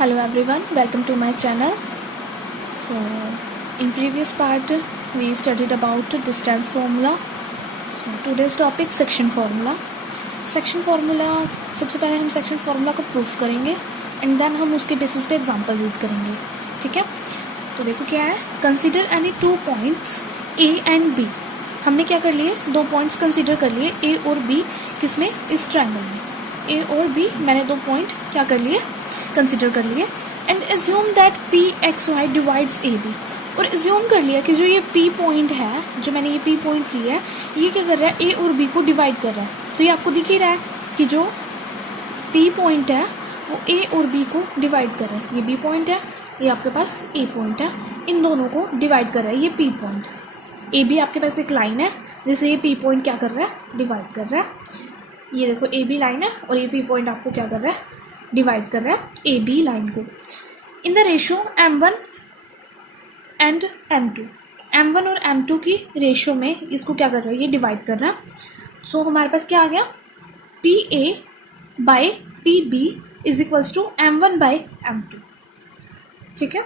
Hello everyone, welcome to my channel. So in previous part we studied about distance formula. So today's topic section formula. Section formula सबसे पहले हम section formula को proof करेंगे and then हम उसके basis पे example read करेंगे. ठीक है, तो देखो क्या है. Consider any two points A and B. हमने क्या कर लिए, दो पॉइंट्स कंसीडर कर लिए ए और बी. किसमें, इस ट्रायंगल में. ए और बी मैंने दो पॉइंट क्या कर लिए, कंसिडर कर लिए. And assume that P X Y divides A B. और एज्यूम कर लिया कि जो ये पी पॉइंट है, जो मैंने ये पी पॉइंट लिया है, ये क्या कर रहा है, ए और बी को डिवाइड कर रहा है. तो ये आपको दिख ही रहा है कि जो पी पॉइंट है वो ए और बी को डिवाइड कर रहा है. ये बी पॉइंट है, ये आपके पास ए पॉइंट है, इन दोनों को डिवाइड कर रहा है ये पी पॉइंट. ए बी आपके पास एक लाइन है जिसे ये पी पॉइंट क्या कर रहा है, डिवाइड कर रहा है. ये देखो ए बी लाइन है और ये पी पॉइंट आपको क्या कर रहा है, डिवाइड कर रहा है ए बी लाइन को. In the ratio m1 and m2. m1 और m2 की रेशियो में इसको क्या कर रहा है, ये डिवाइड कर रहा है. सो हमारे पास क्या आ गया, P A by P B is equals to m1 by m2. ठीक है.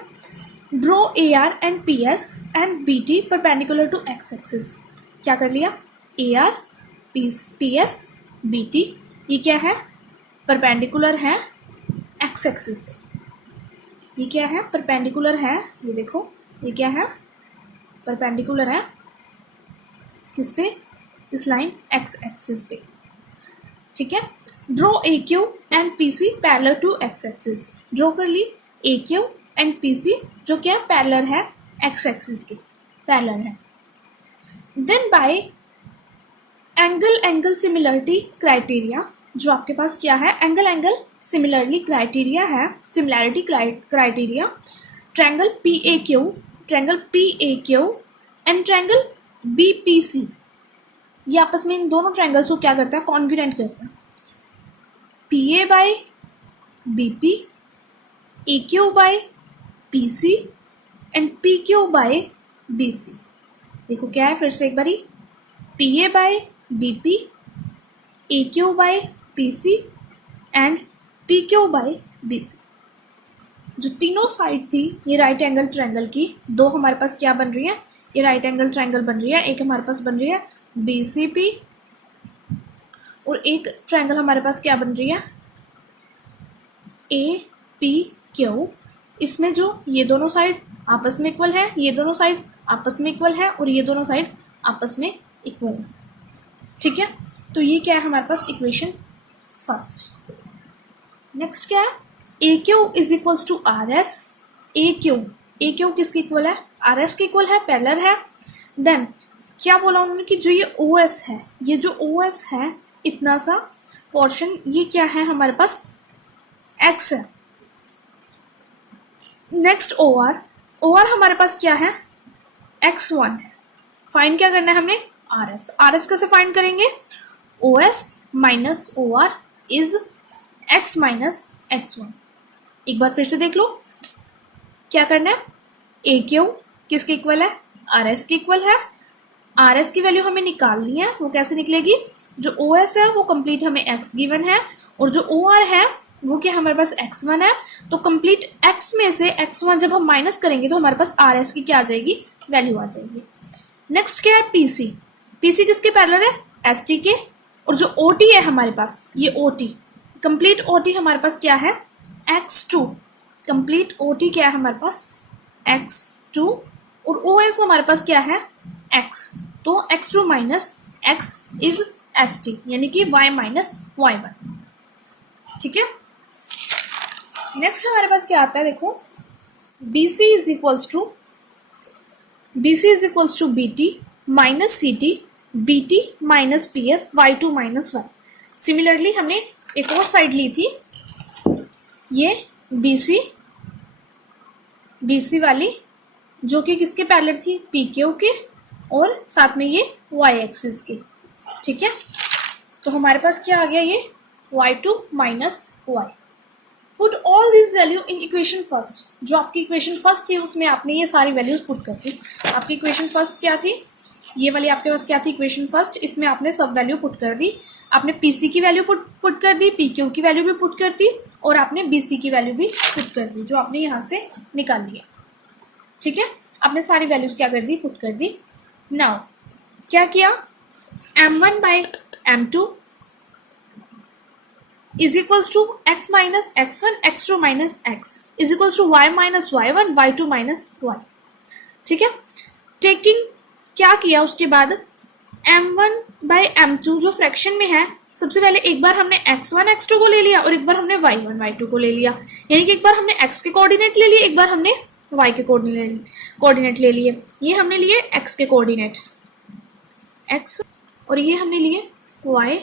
Draw A R and P S and B T perpendicular to X axis. क्या कर लिया, A R P S B T ये क्या है, परपेंडिकुलर है X axis पे. ये क्या है, परपेंडिकुलर है. ये देखो ये क्या है, परपेंडिकुलर है किस पे, इस लाइन एक्स एक्सिस पे. ठीक है. Draw A Q and P C parallel to X axis. Draw कर ली A Q and P C जो क्या पैरेलल है एक्स एक्सिस के, पैरेलल है. Then by angle similarity criteria, जो आपके पास क्या है, एंगल सिमिलरिटी क्राइटेरिया है, similarity criteria. Triangle P A Q and triangle B P C, ये आपस में इन दोनों ट्रायंगल्स को क्या करता है, कॉन्ग्रुएंट करता है. P A by B P, A Q by P C and P Q by B C. देखो क्या है, फिर से एक बारी, P A by B P, A Q by P C and P Q by B C. जो तीनों side थी ये राइट एंगल ट्रायंगल की, दो हमारे पास क्या बन रही है, ये राइट एंगल ट्रायंगल बन रही है. एक हमारे पास बन रही है बी सी पी और एक ट्रायंगल हमारे पास क्या बन रही है, ए पी क्यू. इसमें जो ये दोनों साइड आपस में इक्वल है, ये दोनों साइड आपस में इक्वल है और ये दोनों साइड आपस में इक्वल है. ठीक है. तो ये क्या है हमारे पास, इक्वेशन फर्स्ट. नेक्स्ट क्या है, A Q is equals to R S. A Q किसके इक्वल है, आर एस के इक्वल है, पैरेलल है. देन क्या बोला उन्होंने कि जो ये ओ एस है, ये जो ओ एस है इतना सा पोर्शन, ये क्या है हमारे पास, एक्स है. नेक्स्ट ओ आर हमारे पास क्या है, x1 है. फाइंड क्या करना है हमें, आर एस कैसे फाइंड करेंगे, O S minus O R is x minus x1. एक बार फिर से देख लो क्या करना है, ए क्यू किसके इक्वल है, आर एस के इक्वल है. आर एस की वैल्यू हमें निकालनी है, वो कैसे निकलेगी, जो ओ एस है वो कंप्लीट हमें x गिवन है और जो ओ आर है वो क्या हमारे पास x1 है. तो कंप्लीट x में से x1 जब हम माइनस करेंगे तो हमारे पास आर एस की क्या आ जाएगी, वैल्यू आ जाएगी. नेक्स्ट क्या है, पीसी किसके पैरेलल है, एस टी के. और जो ओ टी है हमारे पास, ये O T, complete O T हमारे पास क्या है, x2. कंप्लीट ओ टी क्या है हमारे पास, x2. और ओ एस हमारे पास क्या है, x. तो x2 minus x is S T, यानी कि y माइनस y1. ठीक है. नेक्स्ट हमारे पास क्या आता है, देखो BC is equals to BT minus CT, BT minus PS, Y2 minus Y. Similarly हमने एक और साइड ली थी, ये BC वाली, जो कि किसके पैरेलल थी, PQ के और साथ में ये Y एक्सिस के. ठीक है. तो हमारे पास क्या आ गया, ये Y2 minus Y. Put all this value in equation first. जो आपकी इक्वेशन फर्स्ट थी उसमें आपने ये सारी वैल्यूज पुट कर दी. आपकी इक्वेशन फर्स्ट क्या थी, ये वाली आपके पास क्या थी इक्वेशन फर्स्ट, इसमें आपने सब वैल्यू पुट कर दी, आपने पीसी की वैल्यू पुट कर दी, पीक्यू की वैल्यू भी पुट कर दी और आपने बीसी की वैल्यू भी पुट कर दी जो आपने यहाँ से निकाल लिया। ठीक है, आपने सारी वैल्यूज क्या कर दी, पुट कर दी। नाउ क्या किया, m1 by m2 is equals to x minus x1 x2 minus x is equals to y minus y1 y2 minus y। ठीक है, टेकिंग क्या किया उसके बाद m1 बाई m2 जो फ्रैक्शन में है, सबसे पहले एक बार हमने x1 x2 को ले लिया और एक बार हमने y1 y2 को ले लिया, यानी कि एक बार हमने x के कोऑर्डिनेट ले लिए, एक बार हमने y के कोऑर्डिनेट ले लिए। ये हमने लिए x के कोऑर्डिनेट x और ये हमने लिए y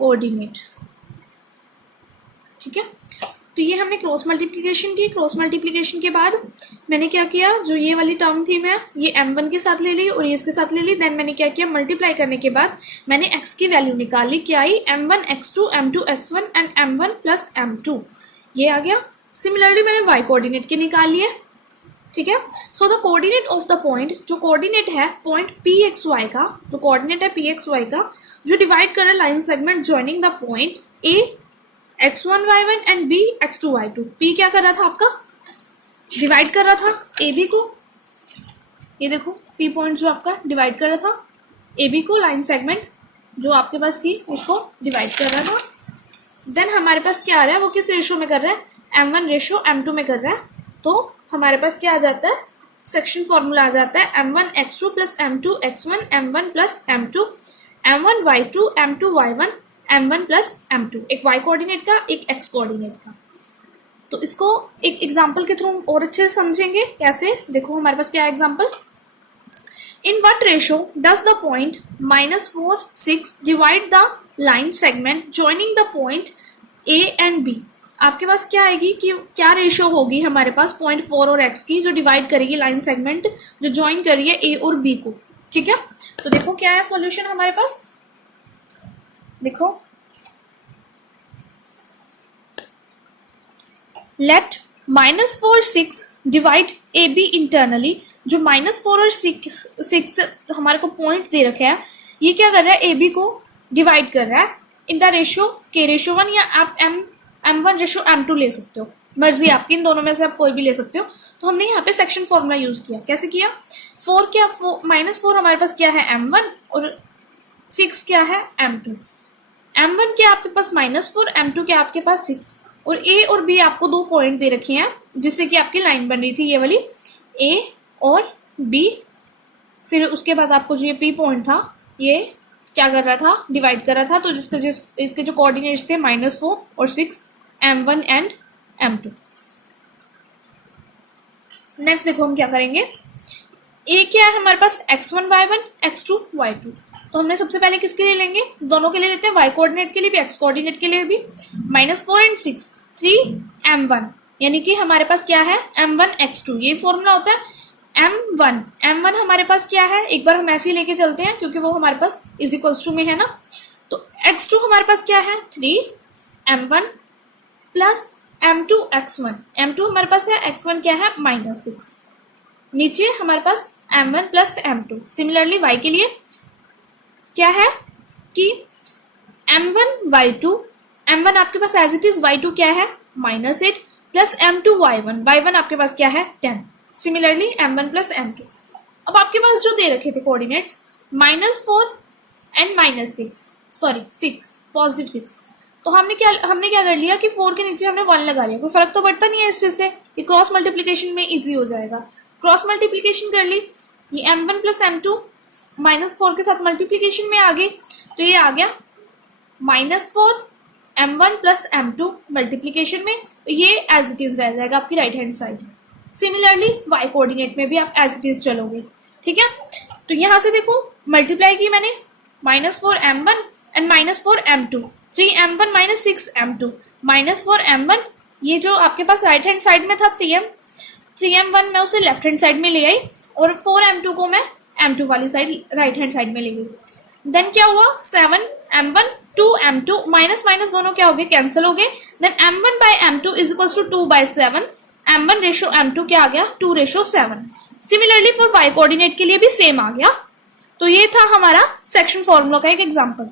कोऑर्डिनेट। ठीक है, तो ये हमने क्रॉस मल्टीप्लिकेशन की, क्रॉस मल्टीप्लिकेशन के बाद मैंने क्या किया, जो ये वाली टर्म थी मैं ये m1 के साथ ले ली और ये इसके साथ ले ली, देन मैंने क्या किया, मल्टीप्लाई करने के बाद मैंने x की वैल्यू निकाल ली, क्या आई, m1 x2 m2 x1 and m1 plus m2 ये आ गया। सिमिलरली मैंने y कोऑर्डिनेट के निकाल लिए। ठीक है, so the coordinate of the point, जो कोऑर्डिनेट है पॉइंट pxy का, जो कोऑर्डिनेट है pxy का, जो डिवाइड कर रहा है line segment joining the point a x1 y1 and b x2 y2। p क्या कर रहा था आपका, डिवाइड कर रहा था ab को, ये देखो p पॉइंट जो आपका डिवाइड कर रहा था ab को, लाइन सेगमेंट जो आपके पास थी उसको डिवाइड कर रहा था। देन हमारे पास क्या आ रहा है, वो किस रेशो में कर रहा है, m1 रेशो m2 में कर रहा है, तो हमारे पास क्या आ जाता है, सेक्शन फॉर्मूला आ जाता है m1 x2 plus m2 x1 m1 plus m2 m1 y2 m2 y1 m1 plus m2, एक y कोऑर्डिनेट का एक x कोऑर्डिनेट का। तो इसको एक एग्जांपल के थ्रू और अच्छे से समझेंगे कैसे, देखो हमारे पास क्या है example, in what ratio does the point -4 6 divide the line segment joining the point a and b। आपके पास क्या आएगी कि क्या रेशो होगी हमारे पास 0.4 और x की, जो डिवाइड करेगी लाइन सेगमेंट जो ज्वाइन कर रही है a और b को। ठीक है, तो देखो क्या है सॉल्यूशन हमारे पास, देखो लेट -4 6 डिवाइड ab इंटरनली, जो -4 और 6 हमारे को पॉइंट दे रखे हैं, ये क्या कर रहा है, ab को डिवाइड कर रहा है in the ratio k ratio 1, या आप m1 रेशो m2 ले सकते हो, मर्जी आपकी, इन दोनों में से आप कोई भी ले सकते हो। तो हमने यहाँ पे सेक्शन फॉर्मूला यूज किया, कैसे किया, 4 क्या, -4 हमारे पास क्या है m1 और 6 क्या है m2। m1 क्या आपके पास -4, m2 क्या आपके पास 6, और a और b आपको दो पॉइंट दे रखे हैं जिससे कि आपकी लाइन बन रही थी ये वाली a और b। फिर उसके बाद आपको जो ये p पॉइंट था ये क्या कर रहा था, डिवाइड कर रहा था, तो इसके जो कोऑर्डिनेट्स थे -4 और 6 m1 एंड m2। नेक्स्ट देखो हम क्या करेंगे, a क्या है हमारे पास, x1 y1 x2 y2। तो हमने सबसे पहले किसके लिए लेंगे, दोनों के लिए लेते हैं, y कोऑर्डिनेट के लिए भी x कोऑर्डिनेट के लिए भी। -4 एंड 6 3 m1, यानी कि हमारे पास क्या है m1 x2, ये फॉर्मूला होता है m1 हमारे पास क्या है, एक बार हम ऐसे ही लेके चलते हैं क्योंकि वो हमारे पास इज इक्वल्स टू में है ना। तो x2 हमारे पास क्या है 3 m1 plus m2 x1, m2 हमारे पास है, x1 क्या है -6, नीचे हमारे पास m1 plus m2। Similarly y के लिए क्या है कि m1 y2, m1 आपके पास एज इट इज, y2 क्या है -8 प्लस m2 y1 आपके पास क्या है 10। Similarly m1 plus m2। अब आपके पास जो दे रखे थे कोऑर्डिनेट्स -4 एंड -6 पॉजिटिव 6, तो हमने क्या कर लिया कि 4 के नीचे हमने 1 लगा लिया, कोई फर्क तो पड़ता नहीं है इससे से, ये क्रॉस मल्टीप्लिकेशन में इजी हो जाएगा। क्रॉस मल्टीप्लिकेशन कर ली, ये m1 प्लस m2 -4 के साथ मल्टीप्लिकेशन में आ गई, तो ये आ गया -4 m1 प्लस m2 मल्टीप्लिकेशन में, ये एज इट इज रह जाएगा आपकी right hand side. Similarly y coordinate में भी आप एज इट इज चलोगे। ठीक है, तो यहां से देखो मल्टीप्लाई की मैंने -4 m1 and -4 m2, 3 m1 -6 m2 -4 m1, ये जो आपके पास राइट हैंड साइड में था 3m1 मैं उसे लेफ्ट हैंड साइड में ले आई और 4 m2 को मैं m2 वाली साइड राइट हैंड साइड में ले गई। देन क्या हुआ 7 m1 2 m2 माइनस दोनों क्या हो गए, कैंसिल हो गए। Then m1 by m2 is equal to 2 by 7, m1 ratio m2 क्या आ गया 2 ratio 7। Similarly for y coordinate के लिए भी सेम आ गया। तो ये था हमारा सेक्शन फॉर्मूला का एक एग्जांपल।